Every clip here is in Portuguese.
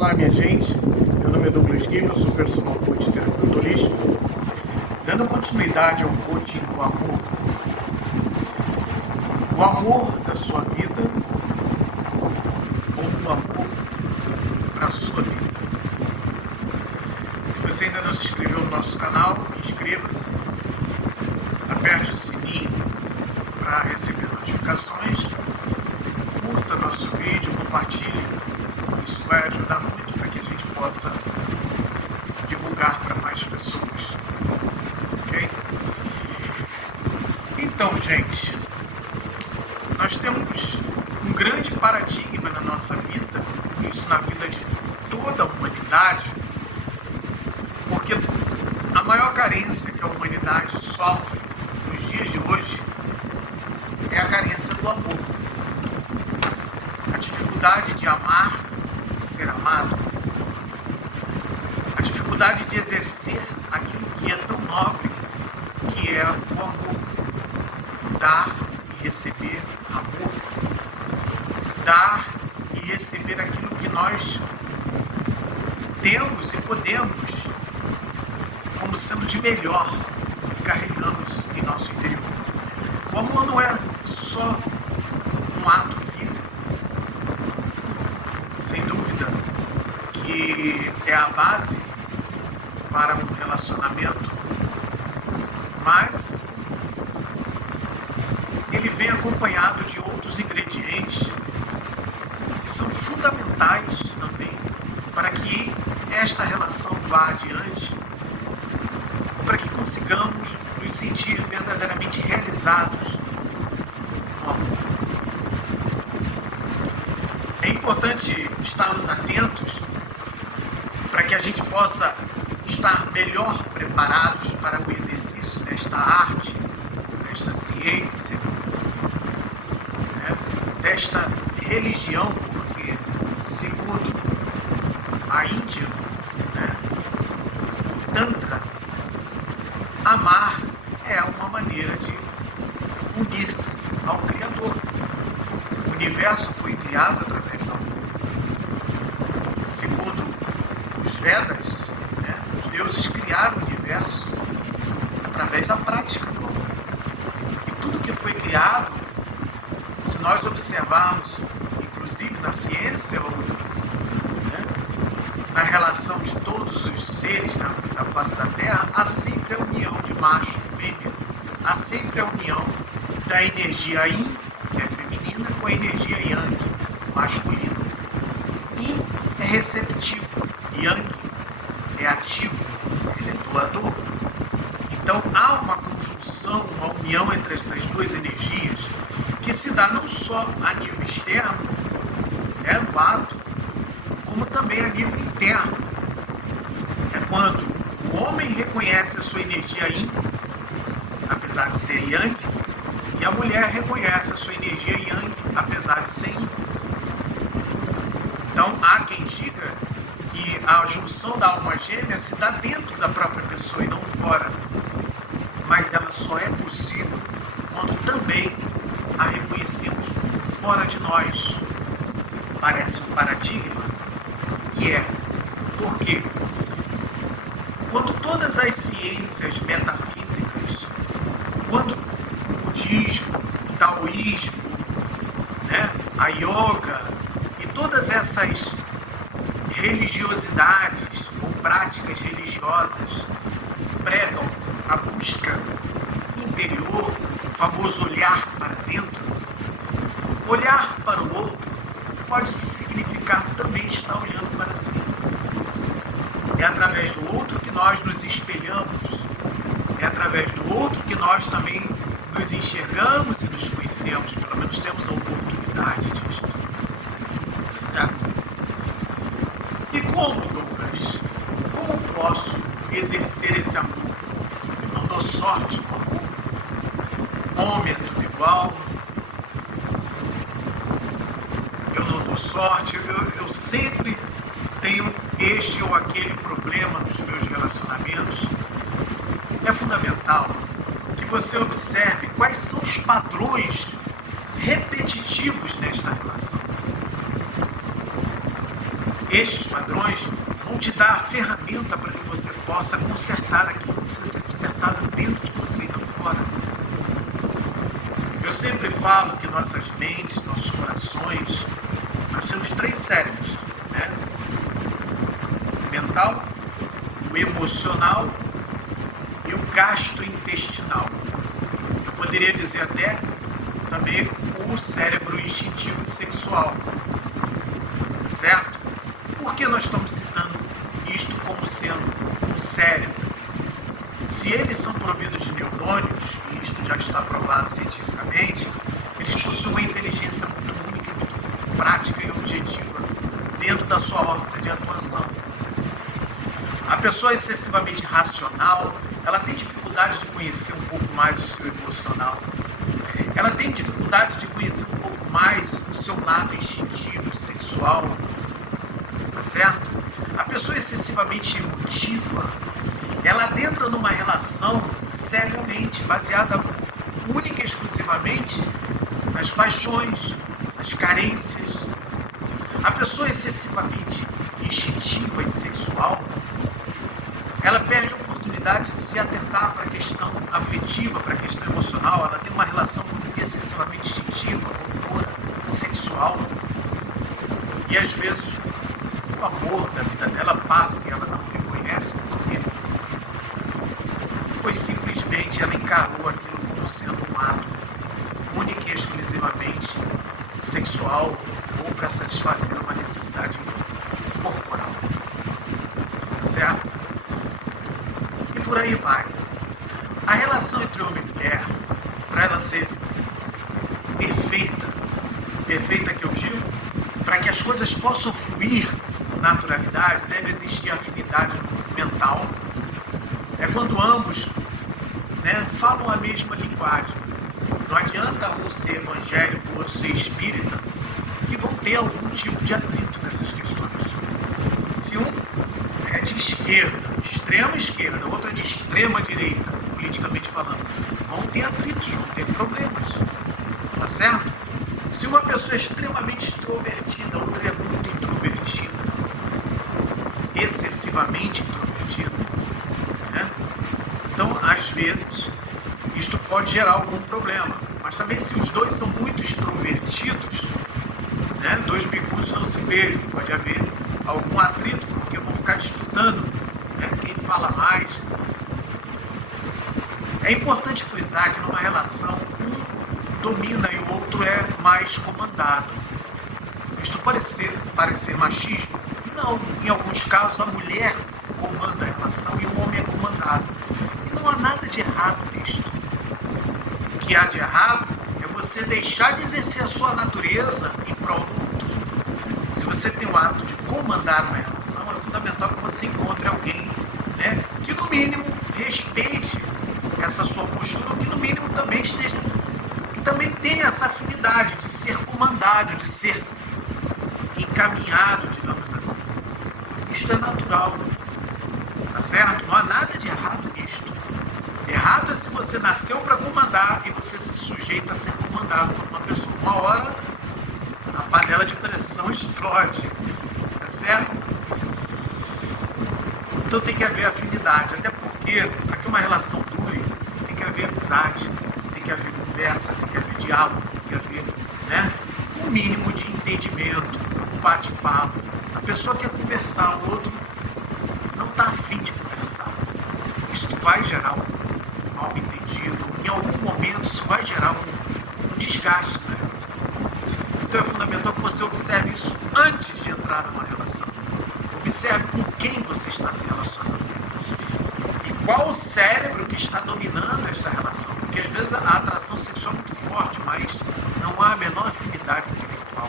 Olá, minha gente. Meu nome é Douglas Guima, eu sou personal coach e terapeuta holístico. Dando continuidade ao coaching do amor. O amor da sua vida ou o amor para a sua vida. Se você ainda não se inscreveu no nosso canal, inscreva-se. Aperte o sininho para receber notificações. Curta nosso vídeo, compartilhe. Isso vai ajudar muito para que a gente possa divulgar para mais pessoas. Ok? Então, gente, nós temos um grande paradigma na nossa vida, isso na vida de toda a humanidade, porque a maior carência que a humanidade sofre nos dias de hoje é a carência do amor. A dificuldade de amar e ser amado. A dificuldade de exercer aquilo que é tão nobre, que é o amor. Dar e receber amor. Dar e receber aquilo que nós temos e podemos, como sendo de melhor, que carregamos em nosso interior. O amor não é só um ato físico, sem dúvida que é a base para um relacionamento, mas ele vem acompanhado de outros ingredientes que são fundamentais também para que esta relação vá adiante, para que consigamos nos sentir verdadeiramente realizados no amor. É importante estarmos atentos para que a gente possa estar melhor preparados para o exercício desta arte, desta ciência, né, desta religião, porque, segundo a Índia, né, o Tantra, amar é uma maneira de unir-se ao Criador. O universo foi criado através do amor. Segundo os Vedas, né, os deuses criaram o universo através da prática do amor. E tudo que foi criado, se nós observarmos, inclusive na ciência, né, na relação de todos os seres da face da Terra, há sempre a união de macho e fêmea. Há sempre a união da energia Yin, que é feminina, com a energia Yang, masculina. Yin é receptivo, Yang é ativo, ele é doador. Então há uma conjunção, uma união entre essas duas energias que se dá não só a nível externo, no ato, como também a nível interno. É quando o homem reconhece a sua energia Yin, apesar de ser Yang, e a mulher reconhece a sua energia Yang, apesar de ser Yin. Então há quem diga que a junção da alma gêmea se dá dentro da própria pessoa e não fora. Mas ela só é possível quando também a reconhecemos fora de nós. Parece um paradigma, e é. Por quê? Quando todas as ciências metafísicas, quando o budismo, o taoísmo, né, a yoga e todas essas religiosidades ou práticas religiosas pregam a busca interior, o famoso olhar para dentro, olhar para o outro pode significar também estar olhando para si. É através do outro que nós nos espelhamos, é através do outro que nós também nos enxergamos e nos conhecemos, pelo menos temos a oportunidade disso. Certo? E como, Douglas? Como posso exercer esse amor? Eu não dou sorte com amor. Homem é tudo igual. Eu não dou sorte. Eu sempre tenho este ou aquele problema nos meus relacionamentos. É fundamental que você observe quais são os padrões repetitivos nesta relação. Estes padrões vão te dar a ferramenta para que você possa consertar aquilo que precisa ser consertado dentro de você e não fora. Eu sempre falo que nossas mentes, nossos corações, nós temos 3 cérebros, né? O mental, o emocional e o gastrointestinal. Eu poderia dizer até também o cérebro instintivo e sexual, certo? Por que nós estamos citando isto como sendo um cérebro? Se eles são providos de neurônios, e isto já está provado cientificamente, eles possuem uma inteligência muito única, muito prática e objetiva dentro da sua órbita de atuação. A pessoa excessivamente racional, ela tem dificuldade de conhecer um pouco mais o seu emocional. Ela tem dificuldade de conhecer um pouco mais o seu lado instintivo, sexual, tá certo? A pessoa excessivamente emotiva, ela adentra numa relação cegamente, baseada única e exclusivamente nas paixões, nas carências. A pessoa excessivamente instintiva e sexual, ela perde a oportunidade de se atentar para a questão afetiva, para a questão emocional. Ela tem uma relação excessivamente instintiva, motora, sexual. E às vezes o amor da vida dela passa e ela não reconhece porque foi simplesmente, ela encarou aquilo como sendo um ato único e exclusivamente sexual ou para satisfazer uma necessidade corporal. Tá certo? E por aí vai. A relação entre homem e mulher, para ela ser perfeita que eu digo, para que as coisas possam fluir com naturalidade, deve existir afinidade mental. É quando ambos, né, falam a mesma linguagem. Não adianta um ser evangélico, o outro ser espírita, que vão ter algum tipo de atrito nessas questões. Se um é de esquerda, extrema esquerda, o outro é de extrema direita, politicamente falando, vão ter atritos, vão ter problemas. Tá certo? Se uma pessoa é extremamente extrovertida, a outra é muito introvertida, excessivamente introvertida, né? Então, às vezes, isto pode gerar algum problema. Mas também se os dois são muito extrovertidos, né, 2 bicudos não se beijam, pode haver algum atrito, porque vão ficar disputando, né, quem fala mais. É importante frisar que numa relação, um domina e o outro é mais comandado. Isto parecer machismo? Não, em alguns casos a mulher comanda a relação e o homem é comandado. E não há nada de errado nisto. O que há de errado é você deixar de exercer a sua natureza em prol do outro. Se você tem o hábito de comandar uma relação, é fundamental que você encontre alguém, né, que no mínimo respeite essa sua postura, ou que no mínimo também que também tenha essa afinidade de ser comandado, de ser encaminhado, digamos assim. Isto é natural, tá certo? Não há nada de errado nisto. Errado é se você nasceu para comandar e você se sujeita a ser comandado por uma pessoa. Uma hora a panela de pressão explode, tá certo? Então tem que haver afinidade, até porque para que uma relação dure, tem que haver amizade, tem que haver conversa, tem que haver diálogo, tem que haver, né, um mínimo de entendimento, um bate-papo. A pessoa quer conversar, o outro não está afim de conversar. Isso vai gerar um mal-entendido, em algum momento isso vai gerar um desgaste na relação. Então é fundamental que você observe isso antes de entrar numa relação. Observe com quem você está se relacionando. E qual o cérebro que está dominando esta relação. Porque às vezes a atração sexual é muito forte, mas não há a menor afinidade intelectual.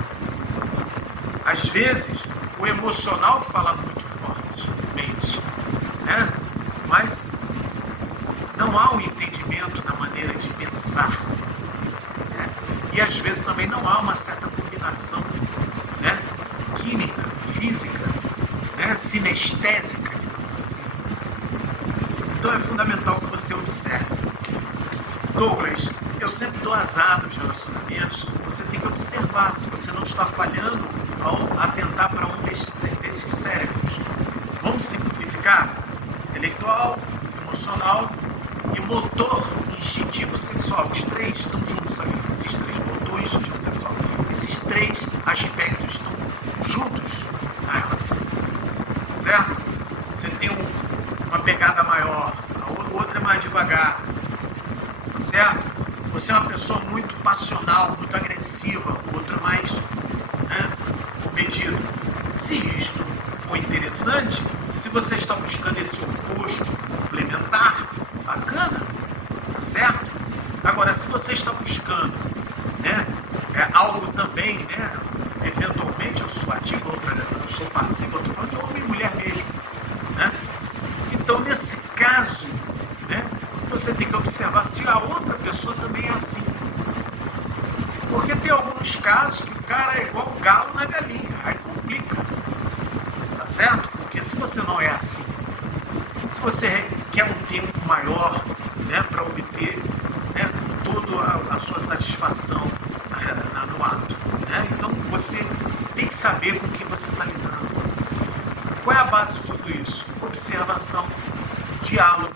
Às vezes o emocional fala muito fortemente, né? Mas não há um entendimento na maneira de pensar, né? E às vezes também não há uma certa combinação, né, química, física, né, sinestésica, digamos assim. Então é fundamental que você observe. Douglas, eu sempre dou azar nos relacionamentos. Você tem que observar se você não está falhando ao atentar para um desses Cara, intelectual, emocional e motor instintivo sexual. Os três estão juntos ali. Esses três, motor instintivo sexual. Esses três aspectos estão juntos na relação. Certo? Você tem uma pegada maior, o outro é mais devagar. Certo? Você é uma pessoa muito passional, muito agressiva, o outro é mais comedido. Se isto for interessante, se você está buscando esse oposto complementar, bacana, tá certo? Agora, se você está buscando, né, algo também, né, eventualmente eu sou ativo, eu sou passivo, eu estou falando de homem e mulher mesmo, né? Então, nesse caso, né, você tem que observar se a outra pessoa também é assim. Porque tem alguns casos que o cara é igual o galo na galinha, aí complica, tá certo? Porque se você não é assim, se você quer um tempo maior, né, para obter, né, toda a sua satisfação no ato, né? Então você tem que saber com quem você está lidando. Qual é a base de tudo isso? Observação, diálogo,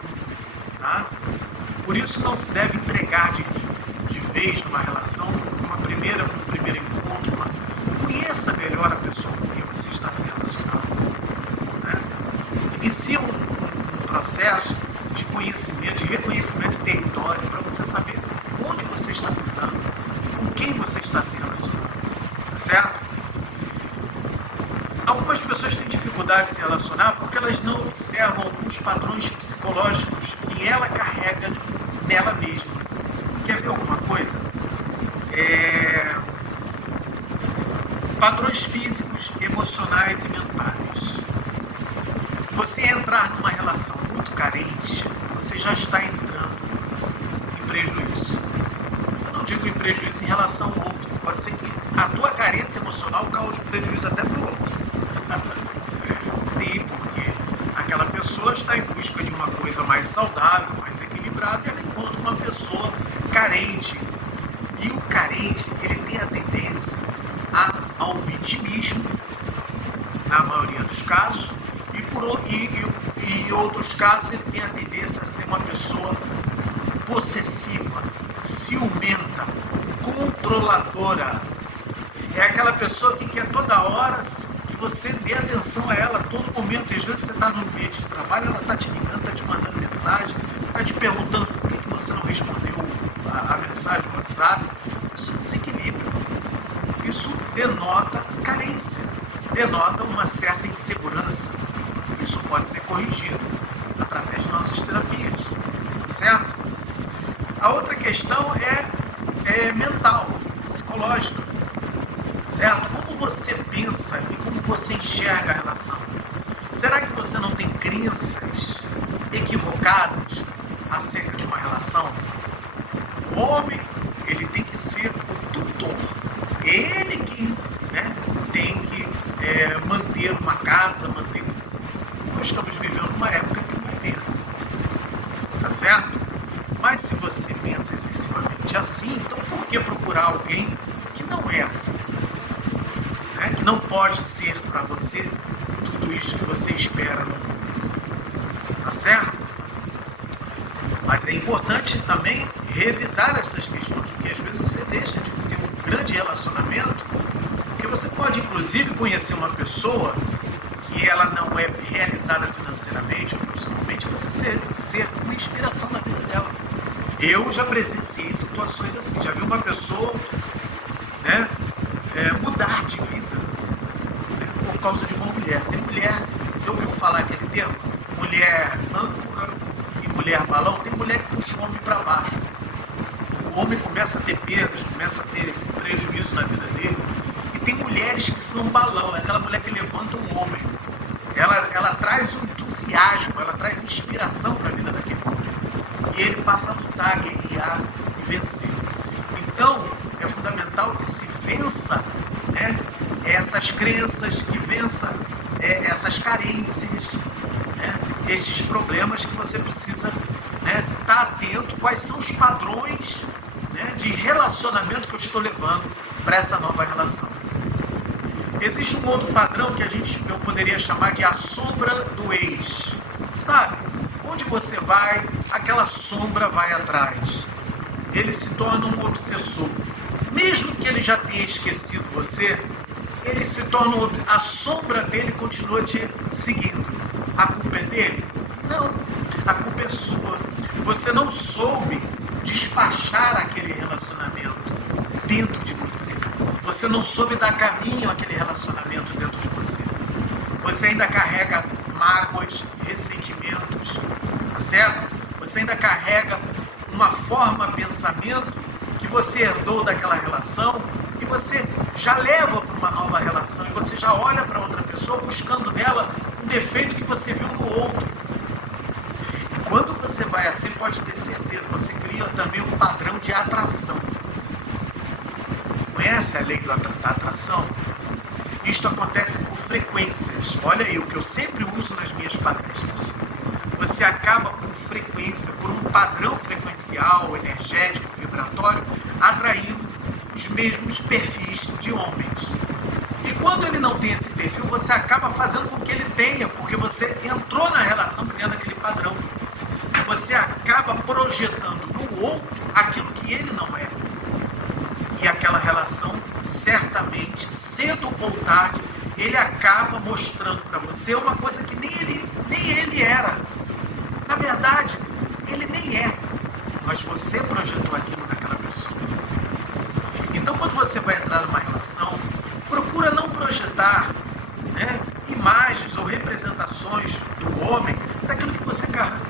tá? Por isso não se deve entregar de vez numa relação, um primeiro encontro. Conheça melhor a pessoa com quem você está se relacionando, né? Inicie um processo de conhecimento, de reconhecimento de território, para você saber onde você está pisando, com quem você está se relacionando, tá certo? Algumas pessoas têm dificuldade de se relacionar porque elas não observam alguns padrões psicológicos que ela carrega nela mesma. Quer ver alguma coisa? Padrões físicos, emocionais e mentais. Você entrar numa relação muito carente, você já está entrando em prejuízo. Eu não digo em prejuízo em relação ao outro. Pode ser que a tua carência emocional cause prejuízo até para o outro. Sim, porque aquela pessoa está em busca de uma coisa mais saudável, mais equilibrada, e ela encontra uma pessoa carente. E o carente, ele tem a tendência ao vitimismo, na maioria dos casos, e em outros casos ele tem a tendência a ser uma pessoa possessiva, ciumenta, controladora. É aquela pessoa que quer toda hora que você dê atenção a ela a todo momento. Às vezes você está no ambiente de trabalho, ela está te ligando, está te mandando mensagem, está te perguntando por que você não respondeu a mensagem no WhatsApp. Isso é desequilíbrio. Isso denota carência, denota uma certa insegurança. Isso pode ser corrigido através de nossas terapias, tá certo? A outra questão é mental, psicológica, certo? Como você pensa e como você enxerga a relação? Será que você não tem crenças equivocadas acerca de uma relação? O homem, ele tem que ser o tutor. Ele que, né, tem que manter uma casa, Nós estamos vivendo uma época que não é bem assim, tá certo? Mas se você pensa excessivamente assim, então por que procurar alguém que não é assim? Né? Que não pode ser para você tudo isso que você espera no mundo, tá certo? Mas é importante também revisar essas questões, porque às vezes você deixa de ter um grande relacionamento, porque você pode inclusive conhecer uma pessoa que ela não é realizada financeiramente ou profissionalmente, você ser uma inspiração na vida dela. Eu já presenciei situações assim, já vi uma pessoa, né, mudar de vida, né, por causa de uma mulher. Tem mulher, já ouviu falar aquele termo? Mulher âncora e mulher balão. Tem mulher que puxa o homem para baixo. O homem começa a ter perdas, começa a ter prejuízo na vida dele. E tem mulheres que são balão, é aquela mulher que levanta um homem. Ela traz um entusiasmo, ela traz inspiração para a vida daquele homem. E ele passa a lutar, guerrear e vencer. Então, é fundamental que se vença, né, essas crenças, que vença essas carências, né, esses problemas que você precisa, né, estar atento quais são os padrões, né, de relacionamento que eu estou levando para essa nova relação. Existe um outro padrão que eu poderia chamar de a sombra do ex. Sabe? Onde você vai, aquela sombra vai atrás. Ele se torna um obsessor. Mesmo que ele já tenha esquecido você, ele se torna a sombra dele continua te seguindo. A culpa é dele? Não. A culpa é sua. Você não soube despachar aquele relacionamento dentro de você. Você não soube dar caminho àquele relacionamento dentro de você. Você ainda carrega mágoas, ressentimentos, tá certo? Você ainda carrega uma forma, pensamento que você herdou daquela relação e você já leva para uma nova relação e você já olha para outra pessoa buscando nela um defeito que você viu no outro. E quando você vai assim, pode ter certeza, você cria também um padrão de atração. Conhece a lei da atração? Isto acontece por frequências. Olha aí, o que eu sempre uso nas minhas palestras. Você acaba por frequência, por um padrão frequencial, energético, vibratório, atraindo os mesmos perfis de homens. E quando ele não tem esse perfil, você acaba fazendo com que ele tenha, porque você entrou na relação criando aquele padrão. Você acaba projetando no outro aquilo que ele não é. E aquela relação, certamente, cedo ou tarde, ele acaba mostrando para você uma coisa que nem ele era. Na verdade, ele nem é. Mas você projetou aquilo naquela pessoa. Então, quando você vai entrar numa relação, procura não projetar, né, imagens ou representações do homem daquilo que você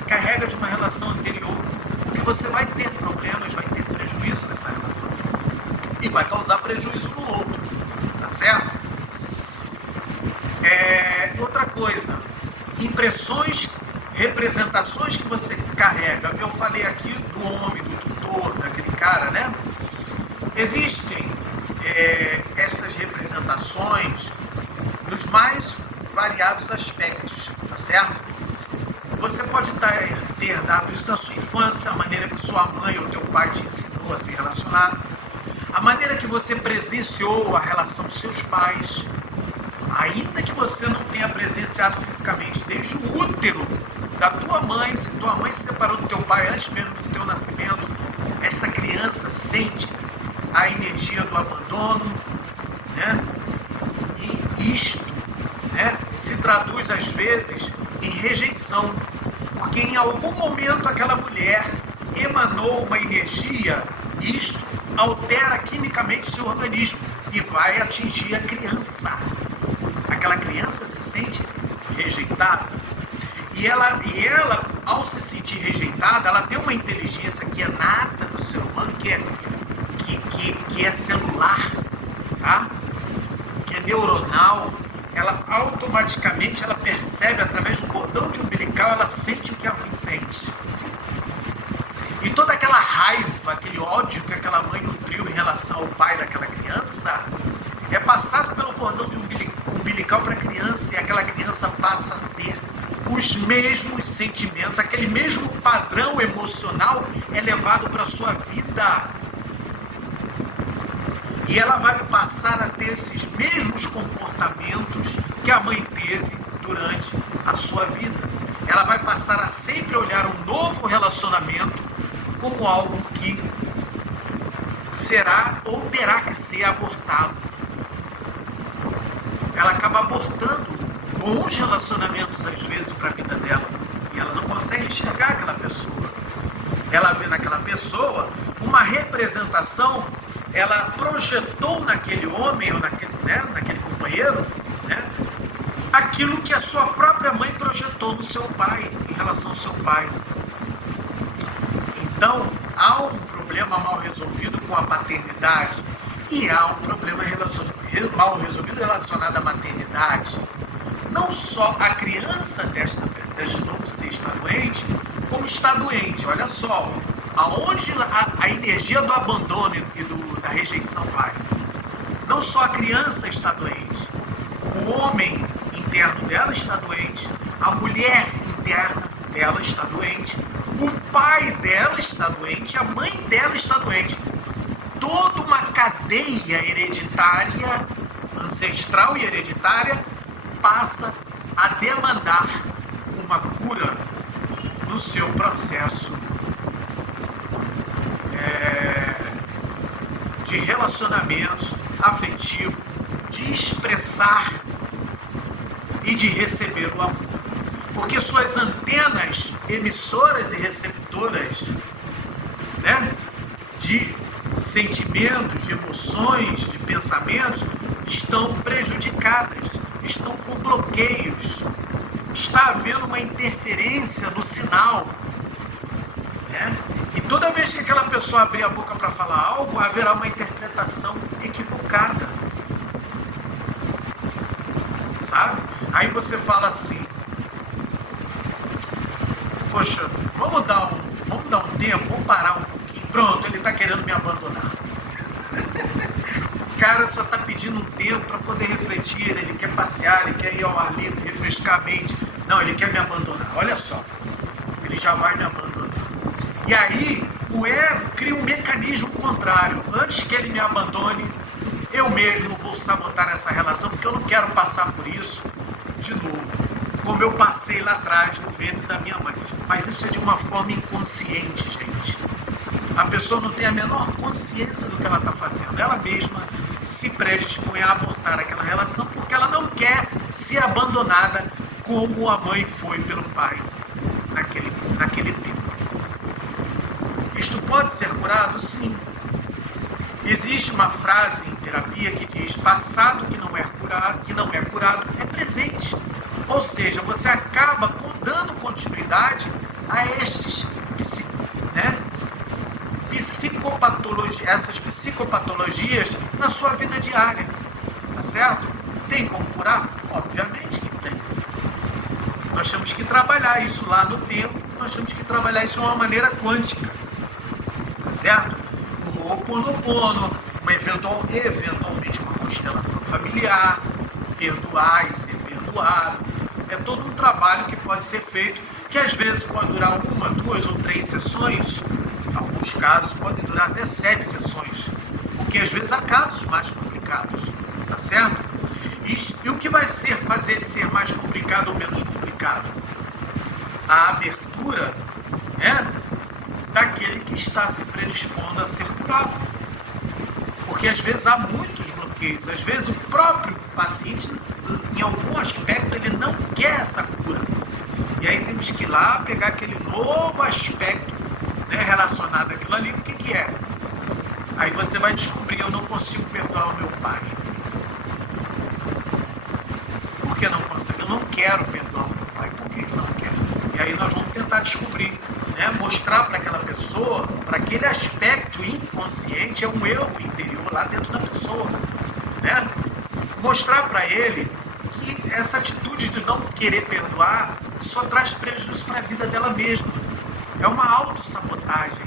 carrega de uma relação anterior. Porque você vai ter problemas, vai ter prejuízo nessa relação. E vai causar prejuízo no outro, tá certo? Outra coisa, impressões, representações que você carrega. Eu falei aqui do homem, do tutor, daquele cara, né? Existem essas representações nos mais variados aspectos, tá certo? Você pode ter dado isso da sua infância, a maneira que sua mãe ou teu pai te ensinou a se relacionar, a maneira que você presenciou a relação dos seus pais, ainda que você não tenha presenciado fisicamente desde o útero da tua mãe, se tua mãe se separou do teu pai antes mesmo do teu nascimento, esta criança sente a energia do abandono, né? E isto, né, se traduz às vezes em rejeição, porque em algum momento aquela mulher emanou uma energia, e isto altera quimicamente seu organismo e vai atingir a criança. Aquela criança se sente rejeitada. E ela, ao se sentir rejeitada, ela tem uma inteligência que é nata do ser humano, que é celular, tá? Que é neuronal. Ela automaticamente percebe através do cordão de umbilical, ela sente o que a mãe sente. E toda aquela raiva, aquele ódio que aquela mãe nutriu em relação ao pai daquela criança é passado pelo cordão de umbilical para a criança, e aquela criança passa a ter os mesmos sentimentos, aquele mesmo padrão emocional é levado para a sua vida. E ela vai passar a ter esses mesmos comportamentos que a mãe teve durante a sua vida. Ela vai passar a sempre olhar um novo relacionamento como algo que será ou terá que ser abortado. Ela acaba abortando bons relacionamentos às vezes para a vida dela. E ela não consegue enxergar aquela pessoa. Ela vê naquela pessoa uma representação, ela projetou naquele homem ou naquele companheiro, né, aquilo que a sua própria mãe projetou no seu pai, em relação ao seu pai. Então, há um problema mal resolvido com a paternidade e há um problema mal resolvido relacionado à maternidade. Não só a criança deste novo ser está doente, como está doente. Olha só, aonde a energia do abandono e da rejeição vai. Não só a criança está doente, o homem interno dela está doente, a mulher interna dela está doente, o pai dela está doente, a mãe dela está doente. Toda uma cadeia hereditária ancestral e hereditária passa a demandar uma cura no seu processo de relacionamentos afetivo, de expressar e de receber o amor. Porque suas antenas emissoras e receptoras, né, de sentimentos, de emoções, de pensamentos, estão prejudicadas, estão com bloqueios. Está havendo uma interferência no sinal, né? E toda vez que aquela pessoa abrir a boca para falar algo, haverá uma interpretação equivocada. Sabe? Aí você fala assim: poxa, vamos dar um tempo, vamos parar um pouquinho. Pronto, ele está querendo me abandonar. O cara só está pedindo um tempo para poder refletir, ele quer passear, ele quer ir ao ar livre, refrescar a mente. Não, ele quer me abandonar. Olha só, ele já vai me abandonar. E aí, o ego cria um mecanismo contrário. Antes que ele me abandone, eu mesmo vou sabotar essa relação, porque eu não quero passar por isso de novo, como eu passei lá atrás no ventre da minha mãe. Mas isso é de uma forma inconsciente, gente. A pessoa não tem a menor consciência do que ela está fazendo. Ela mesma se predispõe a abortar aquela relação porque ela não quer ser abandonada como a mãe foi pelo pai naquele tempo. Isto pode ser curado? Sim. Existe uma frase em terapia que diz: passado que não é curado é presente. Ou seja, você acaba dando continuidade a essas psicopatologias na sua vida diária. Tá certo? Tem como curar? Obviamente que tem. Nós temos que trabalhar isso lá no tempo, nós temos que trabalhar isso de uma maneira quântica. Tá certo? O Ho'oponopono, eventualmente uma constelação familiar, perdoar e ser perdoado. É todo um trabalho que pode ser feito, que às vezes pode durar 1, 2 ou 3 sessões. Em alguns casos pode durar até 7 sessões, porque às vezes há casos mais complicados, tá certo? E o que vai fazer ele ser mais complicado ou menos complicado? A abertura, né, daquele que está se predispondo a ser curado. Porque às vezes há muitos bloqueios, às vezes o próprio paciente, em algum aspecto, ele não quer essa cura. E aí temos que ir lá pegar aquele novo aspecto, né, relacionado àquilo ali. O que é? Aí você vai descobrir: eu não consigo perdoar o meu pai. Por que não consigo? Eu não quero perdoar o meu pai. Por que não quero? E aí nós vamos tentar descobrir, né, mostrar para aquela pessoa, para aquele aspecto inconsciente, é um eu interior lá dentro da pessoa, né? Mostrar para ele que essa atitude de não querer perdoar só traz prejuízo para a vida dela mesma. É uma autossabotagem.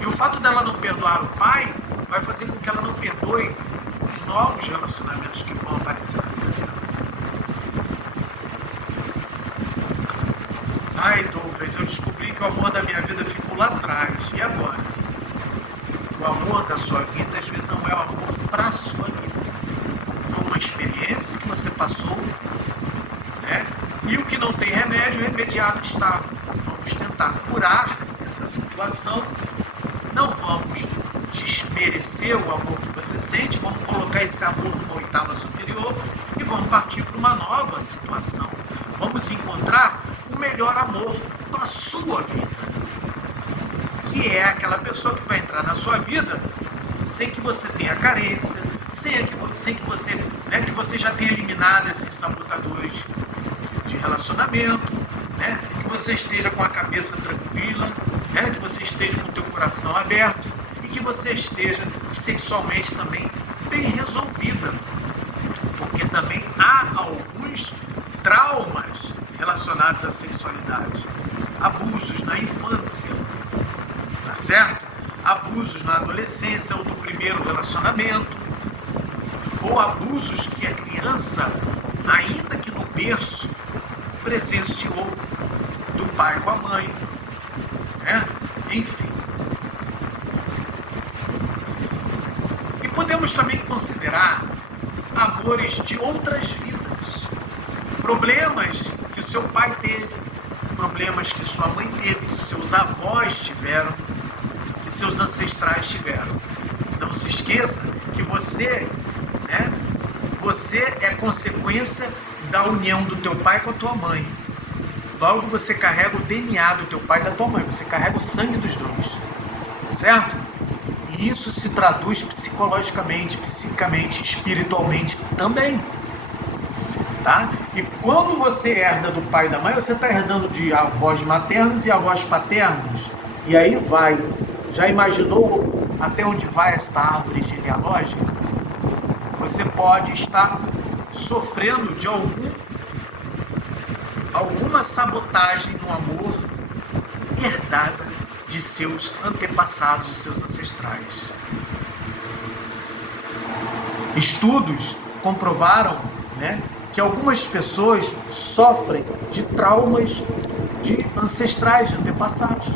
E o fato dela não perdoar o pai vai fazer com que ela não perdoe os novos relacionamentos que vão aparecer na vida dela. Ai, Douglas, eu descobri que o amor da minha vida ficou lá atrás. E agora? O amor da sua vida, às vezes, não é o amor para a sua vida. Foi uma experiência que você passou, né? E o que não tem remédio, remediado está. Vamos tentar curar essa situação. Não vamos desmerecer o amor que você sente, vamos colocar esse amor numa oitava superior e vamos partir para uma nova situação. Vamos encontrar o melhor amor para a sua vida, que é aquela pessoa que vai entrar na sua vida sem que você tenha carência, sem que você, né, que você já tenha eliminado esses sabotadores de relacionamento, né, que você esteja com a cabeça tranquila, né, que você esteja com o teu coração aberto e que você esteja sexualmente também bem resolvida, porque também há alguns traumas relacionados à sexualidade, abusos na infância, tá certo? Abusos na adolescência ou no primeiro relacionamento, ou abusos que a criança, ainda que no berço, presenciou do pai com a mãe, né? Enfim. E podemos também considerar amores de outras vidas, problemas que o seu pai teve, problemas que sua mãe teve, que seus avós tiveram, que seus ancestrais tiveram. Não se esqueça que você é consequência da união do teu pai com a tua mãe. Logo você carrega o DNA do teu pai e da tua mãe, você carrega o sangue dos dois, certo? E isso se traduz psicologicamente, psicamente, espiritualmente também, tá? E quando você herda do pai e da mãe, você está herdando de avós maternos e avós paternos, e aí vai. Já imaginou até onde vai esta árvore genealógica? Você pode estar sofrendo de alguma sabotagem no amor herdada de seus antepassados, de seus ancestrais. Estudos comprovaram, que algumas pessoas sofrem de traumas de ancestrais, de antepassados.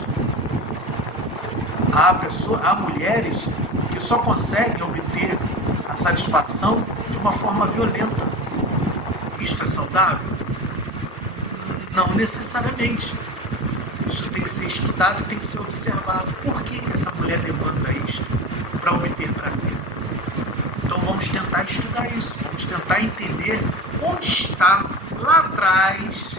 Há mulheres que só conseguem obter a satisfação de uma forma violenta. Isto é saudável? Não necessariamente. Isso tem que ser estudado e tem que ser observado. Por que essa mulher demanda isto para obter prazer? Então vamos tentar estudar isso, vamos tentar entender onde está lá atrás,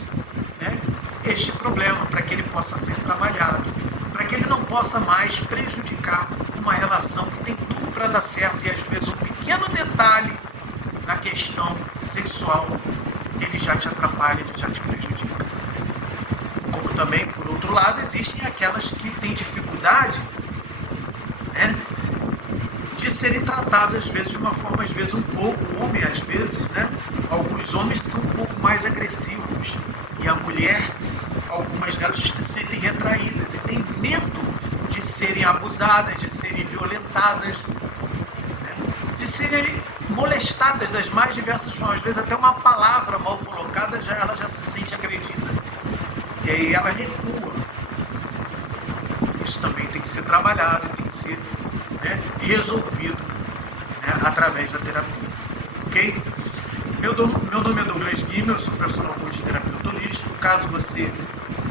este problema, para que ele possa ser trabalhado, para que ele não possa mais prejudicar uma relação que tem tudo para dar certo, e às vezes um pequeno detalhe na questão sexual, ele já te atrapalha, ele já te prejudica. Como também, por outro lado, existem aquelas que têm dificuldade, de serem tratadas às vezes de uma forma, às vezes um pouco, o homem às vezes, alguns homens são um pouco mais agressivos, e a mulher, algumas delas se sentem retraídas e têm medo de serem abusadas, de serem violentadas, de serem molestadas das mais diversas formas. Às vezes até uma palavra mal colocada, ela já se sente agredida. E aí ela recua. Isso também tem que ser trabalhado, tem que ser resolvido através da terapia. Ok? Meu nome é Douglas Guima, eu sou personal coach terapeuta holístico. Caso você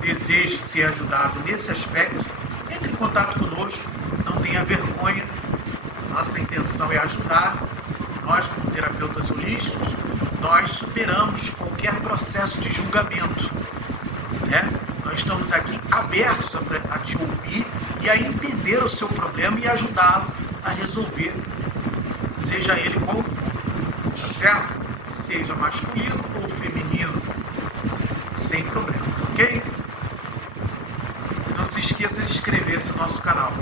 deseje ser ajudado nesse aspecto, entre em contato conosco, não tenha vergonha. Nossa intenção é ajudar. Nós, como terapeutas holísticos, nós superamos qualquer processo de julgamento. Nós estamos aqui abertos a te ouvir e a entender o seu problema e ajudá-lo a resolver, seja ele qual for, tá certo? Seja masculino ou feminino, sem problemas, ok? Não se esqueça de inscrever-se no nosso canal.